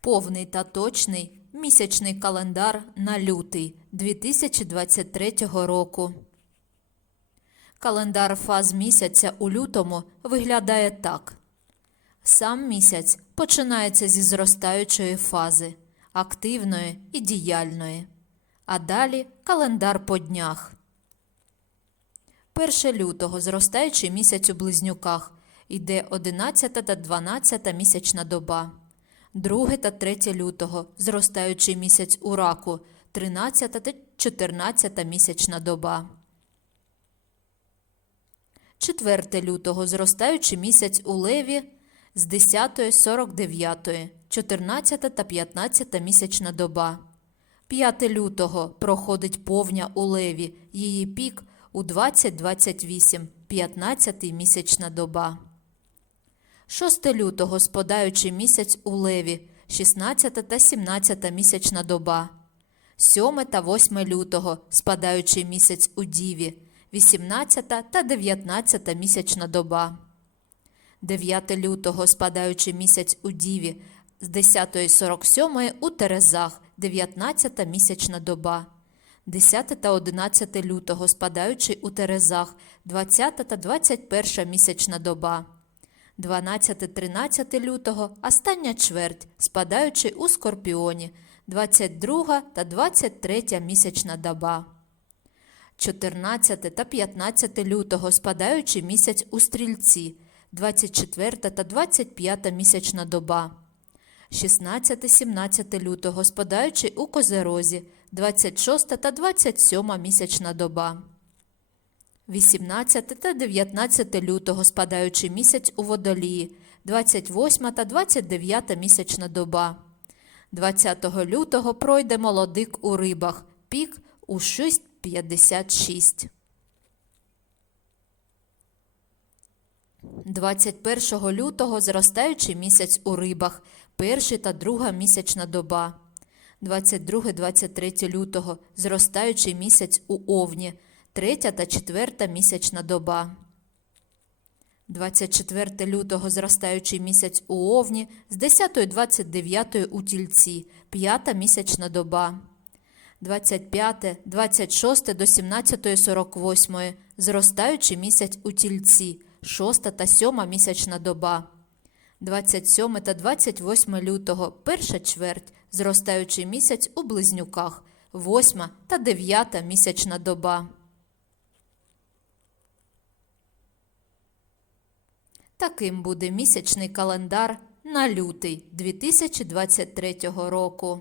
Повний та точний місячний календар на лютий 2023 року. Календар фаз місяця у лютому виглядає так. Сам місяць починається зі зростаючої фази, активної і діяльної. А далі календар по днях. 1 лютого зростаючий місяць у близнюках йде 11 та 12 місячна доба. 2 та 3 лютого зростаючий місяць у раку 13 та 14 місячна доба. 4 лютого зростаючий місяць у леві з 10 49, 14 та 15 місячна доба. 5 лютого проходить повня у леві, її пік у 20-28, 15 місячна доба. 6 лютого спадаючий місяць у леві, 16 та 17 місячна доба. 7 та 8 лютого спадаючий місяць у діві, 18 та 19 місячна доба. 9 лютого спадаючий місяць у Діві, з 10.47 у Терезах, 19 місячна доба. 10 та 11 лютого спадаючий у Терезах, 20 та 21 місячна доба. 12-13 лютого остання чверть, спадаючий у Скорпіоні, 22 та 23 місячна доба. 14 та 15 лютого спадаючий місяць у Стрільці, 24 та 25 місячна доба. 16-17 лютого спадаючий у Козерозі, 26 та 27 місячна доба. 18 та 19 лютого спадаючий місяць у Водолії, 28 та 29 місячна доба. 20 лютого пройде молодик у рибах, пік у 6.56. 21 лютого зростаючий місяць у рибах, перший та друга місячна доба. 22-23 лютого зростаючий місяць у овні, третя та четверта місячна доба. 24 лютого зростаючий місяць у овні, з 10.29 у тільці, п'ята місячна доба. 25, 26 до 17.48 зростаючий місяць у тільці, 6 та 7 місячна доба. 27 та 28 лютого перша чверть, зростаючий місяць у близнюках, 8 та 9 місячна доба. Таким буде місячний календар на лютий 2023 року.